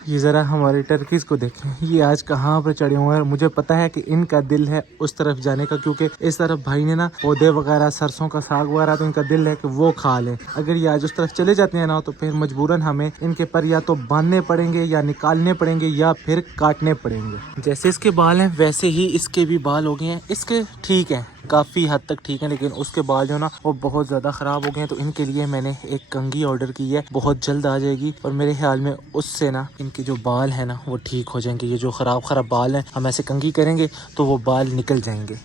ये ज़रा हमारे टर्कीज को देखें, ये आज कहाँ पर चढ़े हुए हैं। मुझे पता है कि इनका दिल है उस तरफ जाने का, क्योंकि इस तरफ भाई ने ना पौधे वगैरह सरसों का साग वगैरह, तो इनका दिल है कि वो खा लें। अगर ये आज उस तरफ चले जाते हैं ना, तो फिर मजबूरन हमें इनके पर या तो बांधने पड़ेंगे या निकालने पड़ेंगे या फिर काटने पड़ेंगे। जैसे इसके बाल हैं वैसे ही इसके भी बाल हो गए हैं। इसके ठीक है, काफ़ी हद तक ठीक है, लेकिन उसके बाल जो ना वो बहुत ज़्यादा ख़राब हो गए हैं। तो इनके लिए मैंने एक कंघी ऑर्डर की है, बहुत जल्द आ जाएगी और मेरे ख्याल में उससे ना इनके जो बाल हैं ना वो ठीक हो जाएंगे। ये जो ख़राब बाल हैं, हम ऐसे कंघी करेंगे तो वो बाल निकल जाएंगे।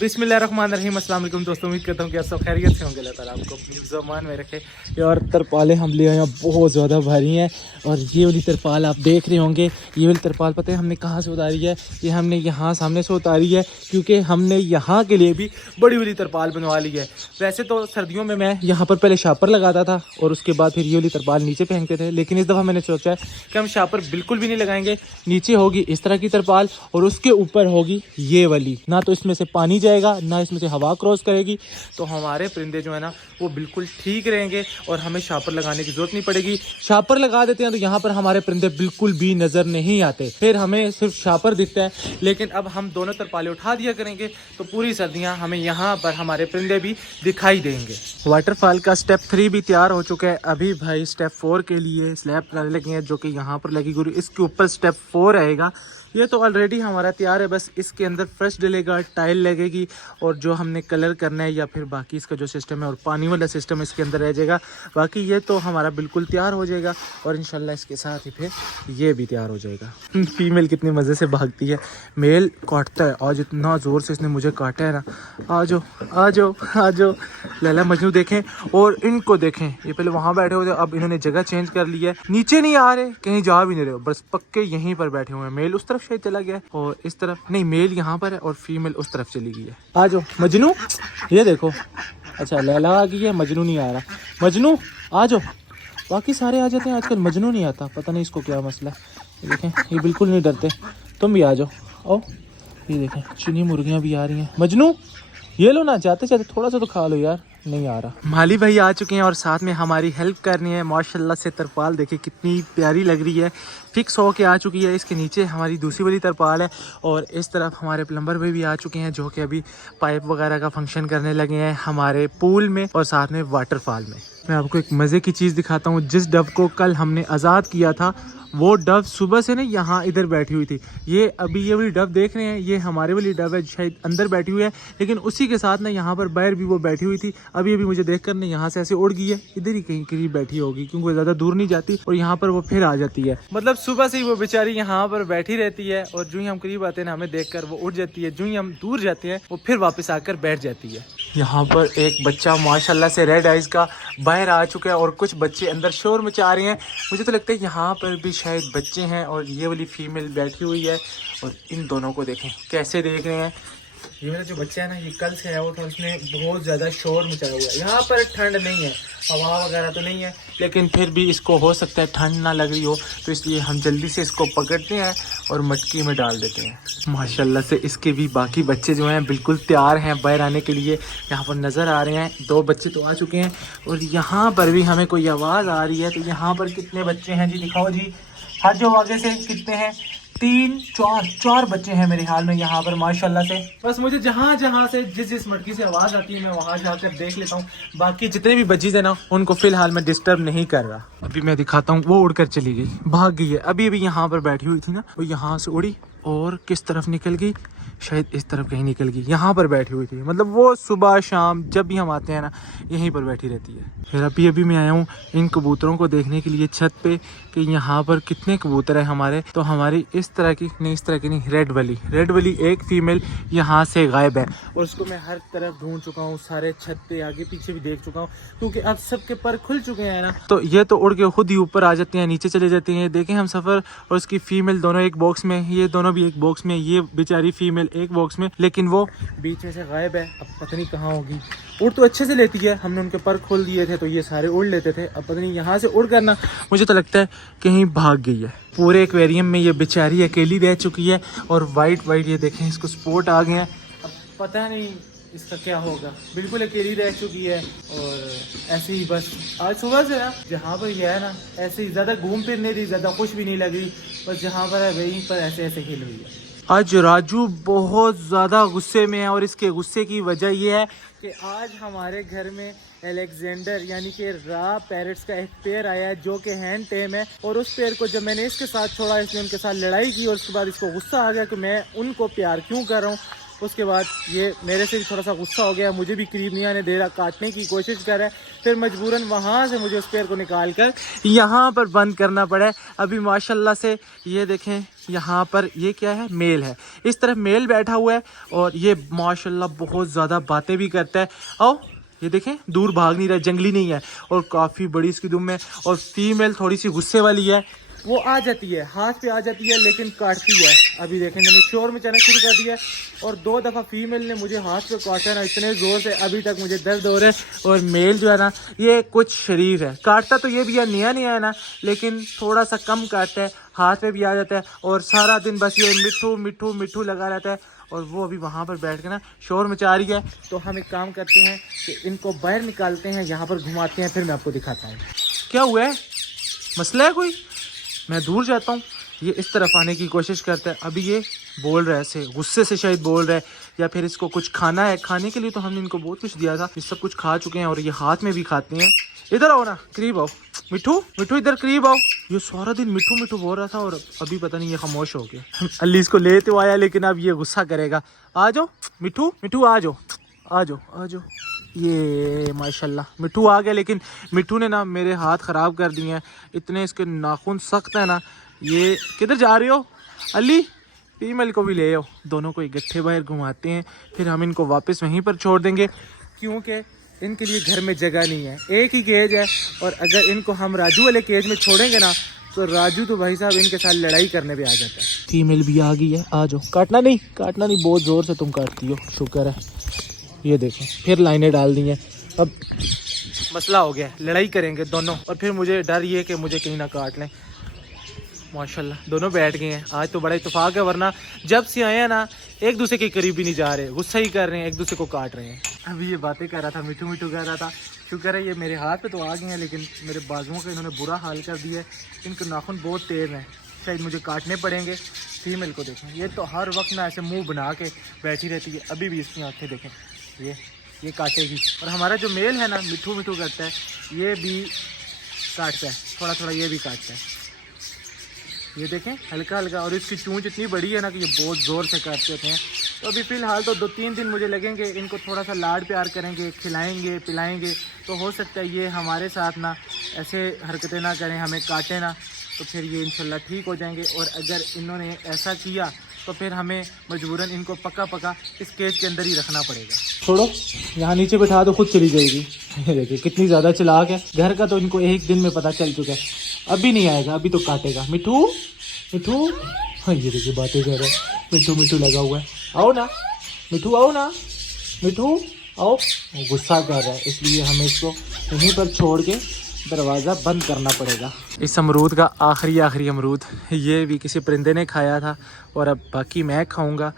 बिस्मिल्लाहिर्रहमानिर्रहीम, अस्सलाम वालेकुम दोस्तों, उम्मीद करता हूँ कि आप सब खैरियत से होंगे। अल्लाह ताला आपको अपनी ज़मान में रखे। यार तरपालें हम ले आए हैं, बहुत ज़्यादा भारी हैं। और ये वाली तरपाल आप देख रहे होंगे, ये वाली तरपाल पता है हमने कहाँ से उतारी है? ये हमने यहाँ सामने से उतारी है, क्योंकि हमने यहाँ के लिए भी बड़ी वाली तरपाल बनवा ली है। वैसे तो सर्दियों में मैं यहाँ पर पहले शापर लगाता था और उसके बाद फिर ये वाली तरपाल नीचे फेंकते थे, लेकिन इस दफ़ा मैंने सोचा है कि हम शापर बिल्कुल भी नहीं लगाएंगे। नीचे होगी इस तरह की तरपाल और उसके ऊपर होगी ये वाली, ना तो इसमें से पानी जाएगा ना इसमें से हवा क्रॉस करेगी। तो हमारे परिंदे जो है ना वो बिल्कुल ठीक रहेंगे और हमें शापर लगाने की जरूरत नहीं पड़ेगी। शापर लगा देते हैं तो यहाँ पर हमारे परिंदे बिल्कुल भी नजर नहीं आते, फिर हमें सिर्फ शापर दिखता है। लेकिन अब हम दोनों तरपाले उठा दिया करेंगे तो पूरी सर्दियाँ हमें यहाँ पर हमारे परिंदे भी दिखाई देंगे। वाटरफॉल का स्टेप 3 भी तैयार हो चुका है। अभी भाई स्टेप 4 के लिए स्लैब लगाने लगे हैं, जो कि यहाँ पर लगी गुरु, इसके ऊपर स्टेप 4 रहेगा। ये तो ऑलरेडी हमारा तैयार है, बस इसके अंदर फ्रेश डलेगा, टाइल लगेगी और जो हमने कलर करना है या फिर बाकी इसका जो सिस्टम है और पानी वाला सिस्टम इसके अंदर रह जाएगा। बाकी ये तो हमारा बिल्कुल तैयार हो जाएगा और इंशाल्लाह इसके साथ ही फिर ये भी तैयार हो जाएगा। फीमेल कितनी मज़े से भागती है, मेल काटता है। आज इतना ज़ोर से इसने मुझे काटा है ना। आ जाओ आ जाओ आ जाओ। लैला मजनू देखें और इनको देखें, ये पहले वहाँ बैठे हुए थे, अब इन्होंने जगह चेंज कर ली है। नीचे नहीं आ रहे, कहीं जा भी नहीं रहे, बस पक्के यहीं पर बैठे हुए हैं। मेल उस तरफ शायद चला गया है और इस तरफ नहीं, मेल यहाँ पर है और फीमेल उस तरफ चली गई है। आ जाओ मजनू, ये देखो। अच्छा लैला आ गई है, मजनू नहीं आ रहा। मजनू आ जाओ, बाकी सारे आ जाते हैं, आजकल मजनू नहीं आता, पता नहीं इसको क्या मसला है। देखें ये बिल्कुल नहीं डरते। तुम भी आ जाओ, आओ। ये देखें चीनी मुर्गियाँ भी आ रही हैं। मजनू ये लो ना, जाते जाते थोड़ा सा तो खा लो यार। नहीं आ रहा। माली भाई आ चुके हैं और साथ में हमारी हेल्प करनी है। माशाल्लाह से तरपाल देखिए कितनी प्यारी लग रही है, फिक्स हो के आ चुकी है। इसके नीचे हमारी दूसरी वाली तरपाल है और इस तरफ हमारे प्लम्बर भाई भी आ चुके हैं, जो कि अभी पाइप वगैरह का फंक्शन करने लगे हैं हमारे पूल में और साथ में वाटरफॉल में। मैं आपको एक मज़े की चीज़ दिखाता हूँ। जिस डव को कल हमने आज़ाद किया था, वो डव सुबह से ना यहाँ इधर बैठी हुई थी। ये अभी ये वाली डव देख रहे हैं, ये हमारे वाली डव है, शायद अंदर बैठी हुई है, लेकिन उसी के साथ ना यहाँ पर बाहर भी वो बैठी हुई थी। अभी मुझे देखकर ना यहाँ से ऐसे उड़ गई है, इधर ही कहीं करीब बैठी होगी, क्योंकि वो ज़्यादा दूर नहीं जाती और यहाँ पर वो फिर आ जाती है। मतलब सुबह से ही वो बेचारी यहाँ पर बैठी रहती है और जो ही हम करीब आते हैं ना हमें देखकर वो उड़ जाती है, जो ही हम दूर जाते हैं वो फिर वापस आकर बैठ जाती है। यहाँ पर एक बच्चा माशाल्लाह से रेड आइज का बाहर आ चुका है और कुछ बच्चे अंदर शोर मचा रहे हैं। मुझे तो लगता है यहाँ पर भी शायद बच्चे हैं और ये वाली फीमेल बैठी हुई है और इन दोनों को देखें कैसे देख रहे हैं। ये मेरा जो बच्चा है ना, ये कल से आया हुआ था, उसने बहुत ज़्यादा शोर मचाया हुआ है। यहाँ पर ठंड नहीं है, हवा वगैरह तो नहीं है, लेकिन फिर भी इसको हो सकता है ठंड ना लग रही हो, तो इसलिए हम जल्दी से इसको पकड़ते हैं और मटकी में डाल देते हैं। माशाल्लाह से इसके भी बाकी बच्चे जो हैं बिल्कुल तैयार हैं बाहर आने के लिए। यहाँ पर नज़र आ रहे हैं, 2 बच्चे तो आ चुके हैं और यहाँ पर भी हमें कोई आवाज़ आ रही है। तो यहाँ पर कितने बच्चे हैं जी? दिखाओ जी, हाथ जो आगे से कितने हैं? 3 4 बच्चे हैं मेरे हाल में यहाँ पर माशाल्लाह से। बस मुझे जहाँ से जिस मटकी से आवाज़ आती है मैं वहाँ जाकर देख लेता हूँ। बाकी जितने भी बच्चे हैं ना उनको फिलहाल मैं डिस्टर्ब नहीं कर रहा। अभी मैं दिखाता हूँ, वो उड़कर चली गई, भाग गई है। अभी यहाँ पर बैठी हुई थी ना, वो यहाँ से उड़ी और किस तरफ निकल गई, शायद इस तरफ कहीं निकल गई। यहाँ पर बैठी हुई थी, मतलब वो सुबह शाम जब भी हम आते हैं ना यहीं पर बैठी रहती है। फिर अभी मैं आया हूँ इन कबूतरों को देखने के लिए छत पे कि यहाँ पर कितने कबूतर हैं हमारे। तो हमारी इस तरह की नहीं, रेड वाली एक फीमेल यहाँ से गायब है और उसको मैं हर तरफ ढूंढ चुका हूँ, सारे छत पे आगे पीछे भी देख चुका हूँ, क्योंकि अब सबके पर खुल चुके हैं ना। तो ये तो उड़ के खुद ही ऊपर आ जाते हैं, नीचे चले जाते हैं। देखें हम सफ़र और उसकी फीमेल दोनों एक बॉक्स में, ये दोनों भी एक बॉक्स में, ये बेचारी फीमेल एक बॉक्स में, लेकिन वो बीच में से गायब है। अब पता नहीं कहाँ होगी। उड़ तो अच्छे से लेती है, हमने उनके पर खोल दिए थे तो ये सारे उड़ लेते थे। अब पता नहीं यहाँ से उड़ करना मुझे तो लगता है कहीं भाग गई है। पूरे एक्वेरियम में ये बेचारी अकेली रह चुकी है और वाइट ये देखें इसको स्पॉट आ गए हैं। अब पता नहीं इसका क्या होगा। बिल्कुल अकेली रह चुकी है और ऐसे ही बस आज सुबह से ना जहाँ पर यह है ना ऐसे ही ज़्यादा घूम फिर नहीं रही, ज़्यादा खुश भी नहीं लग रही, बस जहाँ पर है वहीं पर ऐसे ऐसे खेल रही है। आज राजू बहुत ज़्यादा गुस्से में है और इसके गुस्से की वजह यह है कि आज हमारे घर में एलेक्जेंडर यानी कि रा पैरट्स का एक पेयर आया है जो कि हैंड टेम है। और उस पेयर को जब मैंने इसके साथ छोड़ा इसने उनके साथ लड़ाई की और उसके बाद इसको गुस्सा आ गया कि मैं उनको प्यार क्यों कर रहा हूँ। उसके बाद ये मेरे से भी थोड़ा सा गुस्सा हो गया, मुझे भी करीब नहीं आने दे रहा, काटने की कोशिश कर रहा है। फिर मजबूरन वहाँ से मुझे उस पेड़ को निकाल कर यहाँ पर बंद करना पड़ा है। अभी माशाल्लाह से ये देखें यहाँ पर ये क्या है, मेल है, इस तरफ मेल बैठा हुआ है और ये माशाल्लाह बहुत ज़्यादा बातें भी करता है। आओ ये देखें दूर भाग नहीं रहा, जंगली नहीं है और काफ़ी बड़ी इसकी दुम है। और फीमेल थोड़ी सी गुस्से वाली है, वो आ जाती है हाथ पे आ जाती है लेकिन काटती है। अभी देखें मैंने शोर मचाना शुरू कर दिया है और 2 दफ़ा फीमेल ने मुझे हाथ पे काटा ना इतने ज़ोर से, अभी तक मुझे दर्द हो रहा है। और मेल जो है ना ये कुछ शरीफ है, काटता तो ये भी है, नया है ना, लेकिन थोड़ा सा कम काटता है, हाथ पे भी आ जाता है और सारा दिन बस ये मिट्ठू मिट्ठू मिट्ठू लगा रहता है। और वो अभी वहाँ पर बैठ के ना शोर मचा रही है। तो हम एक काम करते हैं कि इनको बाहर निकालते हैं, यहाँ पर घुमाते हैं, फिर मैं आपको दिखाता हूँ क्या हुआ है, मसला है कोई। मैं दूर जाता हूँ, ये इस तरफ आने की कोशिश करता है। अभी ये बोल रहा है, ऐसे गुस्से से शायद बोल रहा है या फिर इसको कुछ खाना है। खाने के लिए तो हमने इनको बहुत कुछ दिया था, ये सब कुछ खा चुके हैं और ये हाथ में भी खाते हैं। इधर आओ ना, करीब आओ, मिठू मिठू इधर करीब आओ। ये सारा दिन मिठू मिठू बोल रहा था और अभी पता नहीं ये खामोश हो गया। अल्ली इसको ले तो आया लेकिन अब ये गुस्सा करेगा। आ जाओ मिठू मिठू आ जाओ आ जाओ आ जाओ। ये माशाल्लाह मिट्ठू आ गया, लेकिन मिट्ठू ने ना मेरे हाथ ख़राब कर दिए हैं, इतने इसके नाखून सख्त है ना। ये किधर जा रही हो अली, फीमेल को भी ले आओ, दोनों को इकट्ठे बाहर घुमाते हैं, फिर हम इनको वापस वहीं पर छोड़ देंगे क्योंकि इनके लिए घर में जगह नहीं है, एक ही केज है। और अगर इनको हम राजू वाले केज में छोड़ेंगे ना तो राजू तो भाई साहब इनके साथ लड़ाई करने पे आ जाता है। फीमेल भी आ गई है, आ जाओ। काटना नहीं बहुत ज़ोर से तुम काटती हो, शुक्र है। ये देखें फिर लाइनें डाल दी हैं, अब मसला हो गया, लड़ाई करेंगे दोनों और फिर मुझे डर ये कि मुझे कहीं ना काट लें। माशाल्लाह दोनों बैठ गए हैं, आज तो बड़ा इत्तेफाक है, वरना जब से आए हैं ना एक दूसरे के करीब भी नहीं जा रहे, गुस्सा ही कर रहे हैं, एक दूसरे को काट रहे हैं। अभी ये बातें कर रहा था, मिठू मिठू कर रहा था, शुक्र है ये मेरे हाथ पे तो आ गए हैं, लेकिन मेरे बाजुओं का इन्होंने बुरा हाल कर दिया है। इनके नाखून बहुत तेज़ हैं, शायद मुझे काटने पड़ेंगे। फीमेल को देखें, ये तो हर वक्त ना ऐसे मुँह बना के बैठी रहती है, अभी भी इसकी आँखें देखें, ये काटेगी। और हमारा जो मेल है ना मिठू मिठू करता है, ये भी काटता है, थोड़ा थोड़ा ये भी काटता है, ये देखें हल्का हल्का। और इसकी चूंच इतनी बड़ी है ना कि ये बहुत ज़ोर से काटते होते हैं। तो अभी फ़िलहाल तो 2-3 दिन मुझे लगेंगे, इनको थोड़ा सा लाड प्यार करेंगे, खिलाएंगे पिलाएंगे, तो हो सकता है ये हमारे साथ ना ऐसे हरकतें ना करें, हमें काटे ना, तो फिर ये इंशाल्लाह ठीक हो जाएंगे। और अगर इन्होंने ऐसा किया तो फिर हमें मजबूरन इनको पका इस केज के अंदर ही रखना पड़ेगा। छोड़ो, यहाँ नीचे बैठा दो, खुद चली जाएगी। देखिए कितनी ज़्यादा चालाक है, घर का तो इनको एक दिन में पता चल चुका है, अभी नहीं आएगा, अभी तो काटेगा। मिठू मिठू, हाँ ये देखिए बातें कर रहा है, मिठू मिठू लगा हुआ है, आओ ना मिठू, आओ ना मिठू आओ। वो गुस्सा कर रहा है, इसलिए हमें इसको यहीं पर छोड़ के दरवाज़ा बंद करना पड़ेगा। इस अमरूद का आखिरी अमरूद ये भी किसी परिंदे ने खाया था और अब बाकी मैं खाऊंगा।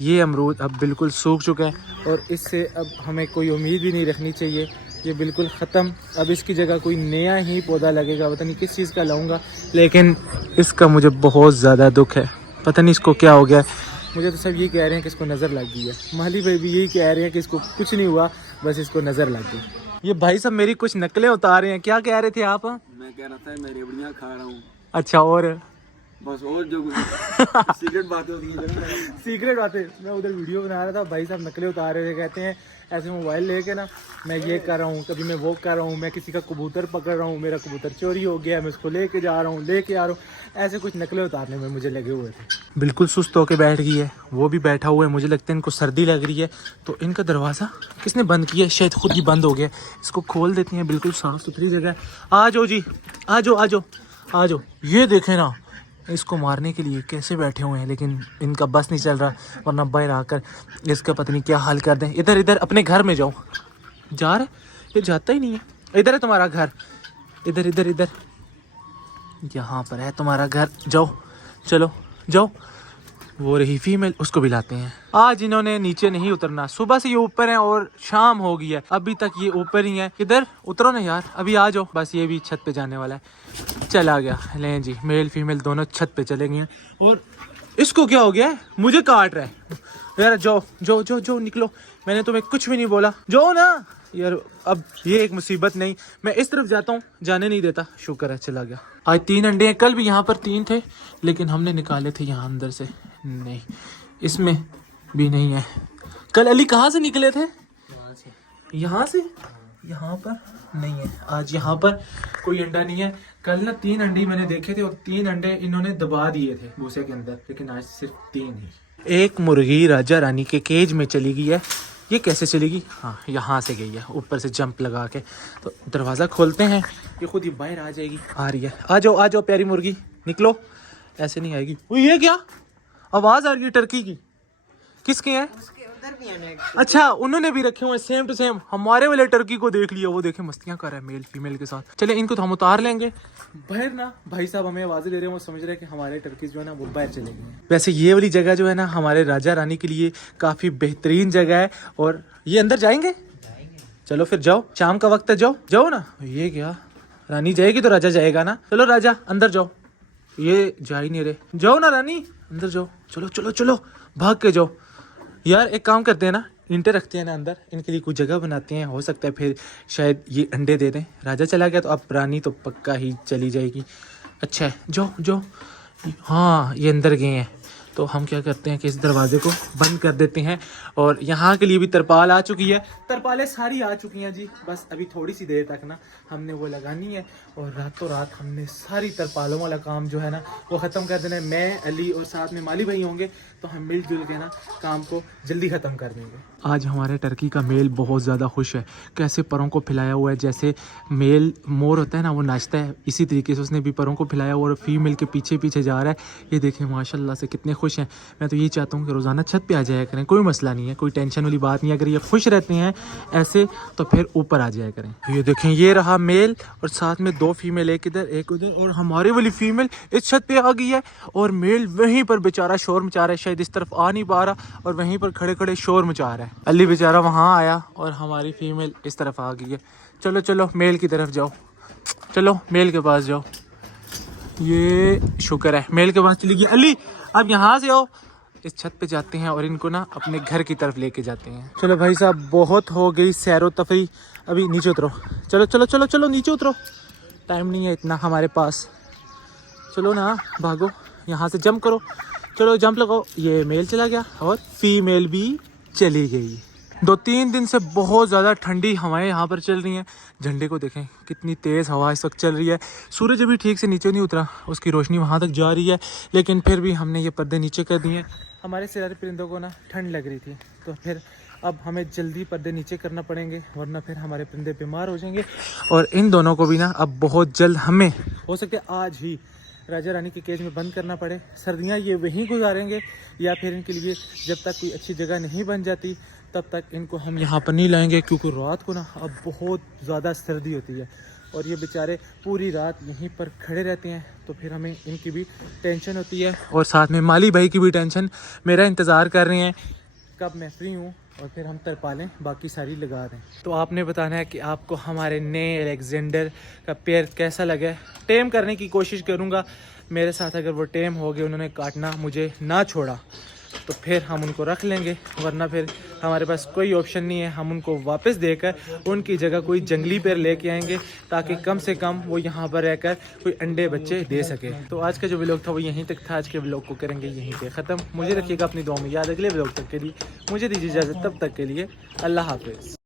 ये अमरूद अब बिल्कुल सूख चुका है और इससे अब हमें कोई उम्मीद भी नहीं रखनी चाहिए, ये बिल्कुल ख़त्म। अब इसकी जगह कोई नया ही पौधा लगेगा, पता नहीं किस चीज़ का लाऊंगा, लेकिन इसका मुझे बहुत ज़्यादा दुख है, पता नहीं इसको क्या हो गया। मुझे तो सब ये कह रहे हैं कि इसको नज़र लग गई है, माली भाई भी यही कह रहे हैं कि इसको कुछ नहीं हुआ, बस इसको नज़र लग गई। ये भाई सब मेरी कुछ नकलें उतार रहे हैं, क्या कह रहे थे आप? मैं कह रहा था मैं रेवड़ियाँ खा रहा हूँ। अच्छा, और बस और जो सीक्रेट बातें होती हैं, सीक्रेट बातें। मैं उधर वीडियो बना रहा था, भाई साहब नकलें उतार रहे थे, कहते हैं ऐसे मोबाइल लेके ना मैं ये कर रहा हूँ, कभी मैं वो कर रहा हूँ, मैं किसी का कबूतर पकड़ रहा हूँ, मेरा कबूतर चोरी हो गया, मैं उसको लेके जा रहा हूँ, लेके आ रहा हूँ, ऐसे कुछ नकलें उतारने में मुझे लगे हुए थे। बिल्कुल सुस्त होके बैठ गई है, वो भी बैठा हुआ है, मुझे लगता है इनको सर्दी लग रही है। तो इनका दरवाज़ा किसने बंद किया? शायद खुद ही बंद हो गया। इसको खोल देते हैं, बिल्कुल साफ़ सुथरी जगह है। आ जाओ जी, आ जाओ आ जाओ आ जाओ। ये देखें ना इसको मारने के लिए कैसे बैठे हुए हैं, लेकिन इनका बस नहीं चल रहा, वरना बाहर आकर इसका पता नहीं क्या हाल कर दें। इधर इधर अपने घर में जाओ, जा रहा ये जाता ही नहीं है। इधर है तुम्हारा घर, इधर इधर इधर, यहाँ पर है तुम्हारा घर, जाओ चलो जाओ। वो रही फीमेल, उसको भी लाते हैं। आज इन्होंने नीचे नहीं उतरना, सुबह से ये ऊपर है और शाम हो गई है, अभी तक ये ऊपर ही है। किधर उतरो ना यार, अभी आ जाओ। बस ये भी छत पे जाने वाला है, चला गया। लें जी, मेल फीमेल दोनों छत पे चले गए। और इसको क्या हो गया है, मुझे काट रहा है यार। जाओ जो जो जो निकलो, मैंने तुम्हें कुछ भी नहीं बोला, जाओ ना यार। अब ये एक मुसीबत नहीं, मैं इस तरफ जाता हूँ, जाने नहीं देता। शुक्र है चला गया। आज 3 अंडे हैं, कल भी यहाँ पर 3 थे, लेकिन हमने निकाले थे यहाँ अंदर से। नहीं, इसमें भी नहीं है। कल अली कहाँ से निकले थे? यहाँ से। यहाँ पर नहीं है। आज यहाँ पर कोई अंडा नहीं है। कल ना 3 अंडे मैंने देखे थे और 3 अंडे इन्होंने दबा दिए थे भूसे के अंदर, लेकिन आज सिर्फ 3 ही। एक मुर्गी राजा रानी के केज में चली गई है। ये कैसे चलेगी? हाँ, यहाँ से गई है, ऊपर से जंप लगा के। तो दरवाज़ा खोलते हैं, ये खुद ही बाहर आ जाएगी। आ रही है, आ जाओ आ जाओ प्यारी मुर्गी, निकलो। ऐसे नहीं आएगी। वो ये क्या आवाज़ आ रही है टर्की की? किसके हैं? अच्छा, उन्होंने भी रखे हुए हैं सेम टू सेम। हमारे वाले टर्की को देख लिया, वो देखे मस्तियां कर रहा है मेल फीमेल के साथ। चले इनको तो हम उतार लेंगे बाहर ना। भाई साहब हमें आवाज़ें दे रहे हैं, वो समझ रहे हैं कि हमारे टर्की जो है ना वो बाहर चले गए। वैसे ये वाली जगह जो है ना हमारे राजा रानी के लिए काफ़ी बेहतरीन जगह है। और ये अंदर जाएंगे? चलो फिर जाओ, शाम का वक्त है, जाओ जाओ ना। ये क्या, रानी जाएगी तो राजा जाएगा ना। चलो राजा अंदर जाओ, ये जा ही नहीं रहे। जाओ ना रानी, अंदर जाओ। चलो चलो चलो, भाग के जाओ यार। एक काम करते हैं ना, इंटे रखते हैं ना अंदर, इनके लिए कुछ जगह बनाते हैं। हो सकता है फिर शायद ये अंडे दे दें। राजा चला गया तो अब रानी तो पक्का ही चली जाएगी। अच्छा है, जाओ जाओ। हाँ, ये अंदर गए हैं, तो हम क्या करते हैं कि इस दरवाजे को बंद कर देते हैं। और यहाँ के लिए भी तरपाल आ चुकी है, तरपालें सारी आ चुकी हैं जी। बस अभी थोड़ी सी देर तक ना हमने वो लगानी है और रातों रात हमने सारी तरपालों वाला काम जो है ना वो ख़त्म कर देना है। मैं, अली और साथ में माली भाई होंगे, तो हम मिलजुल के ना काम को जल्दी ख़त्म कर देंगे। आज हमारे टर्की का मेल बहुत ज़्यादा खुश है, कैसे परों को फैलाया हुआ है। जैसे मेल मोर होता है ना, वो नाचता है, इसी तरीके से उसने भी परों को फैलाया हुआ और फीमेल के पीछे पीछे जा रहा है। ये देखें माशाल्लाह से कितने खुश हैं। मैं तो यही चाहता हूँ कि रोज़ाना छत पे आ जाया करें, कोई मसला नहीं है, कोई टेंशन वाली बात नहीं है। अगर ये खुश रहते हैं ऐसे तो फिर ऊपर आ जाया करें। ये देखें, ये रहा मेल और साथ में 2 फीमेल, एक इधर एक उधर। और हमारी वाली फीमेल इस छत पे आ गई है और मेल वहीं पर बेचारा शोर मचा रहा है। शायद इस तरफ आ नहीं पा रहा और वहीं पर खड़े खड़े शोर मचा रहा है। अली बेचारा वहाँ आया और हमारी फीमेल इस तरफ आ गई है। चलो चलो मेल की तरफ जाओ, चलो मेल के पास जाओ। ये शुक्र है मेल के पास चली गई। अली अब यहाँ से आओ, इस छत पे जाते हैं और इनको ना अपने घर की तरफ लेके जाते हैं। चलो भाई साहब, बहुत हो गई सैरो तफरी, अभी नीचे उतरो। चलो चलो चलो चलो नीचे उतरो, टाइम नहीं है इतना हमारे पास। चलो ना, भागो, यहाँ से जंप करो। चलो जंप लगाओ। ये मेल चला गया और फीमेल भी चली गई। 2-3 दिन से बहुत ज़्यादा ठंडी हवाएं यहाँ पर चल रही हैं। झंडे को देखें, कितनी तेज़ हवा इस वक्त चल रही है। सूरज अभी ठीक से नीचे नहीं उतरा, उसकी रोशनी वहाँ तक जा रही है, लेकिन फिर भी हमने ये पर्दे नीचे कर दिए। हमारे सिरारे परिंदों को ना ठंड लग रही थी, तो फिर अब हमें जल्दी पर्दे नीचे करना पड़ेंगे, वरना फिर हमारे परिंदे बीमार हो जाएंगे। और इन दोनों को भी ना अब बहुत जल्द हमें हो सकता है आज ही राजा रानी के केज में बंद करना पड़े। सर्दियाँ ये वहीं गुजारेंगे या फिर इनके लिए जब तक कोई अच्छी जगह नहीं बन जाती तब तक इनको हम यहाँ पर नहीं लाएंगे, क्योंकि रात को ना अब बहुत ज़्यादा सर्दी होती है और ये बेचारे पूरी रात यहीं पर खड़े रहते हैं। तो फिर हमें इनकी भी टेंशन होती है और साथ में माली भाई की भी टेंशन। मेरा इंतज़ार कर रहे हैं कब मैं फ्री हूँ और फिर हम तरपालें बाकी सारी लगा दें। तो आपने बताना है कि आपको हमारे नए अलेक्जेंडर का पेयर कैसा लगा। टेम करने की कोशिश करूँगा मेरे साथ। अगर वो टेम हो गए, उन्होंने काटना मुझे ना छोड़ा, तो फिर हम उनको रख लेंगे, वरना फिर हमारे पास कोई ऑप्शन नहीं है। हम उनको वापस देकर उनकी जगह कोई जंगली पेड़ लेके आएंगे, ताकि कम से कम वो यहाँ पर रहकर कोई अंडे बच्चे दे सके। तो आज का जो व्लॉग था वो यहीं तक था। आज के व्लॉग को करेंगे यहीं पे ख़त्म। मुझे रखिएगा अपनी दुआ में याद। अगले व्लॉग तक के लिए मुझे दीजिए इजाज़त, तब तक के लिए अल्लाह हाफिज़।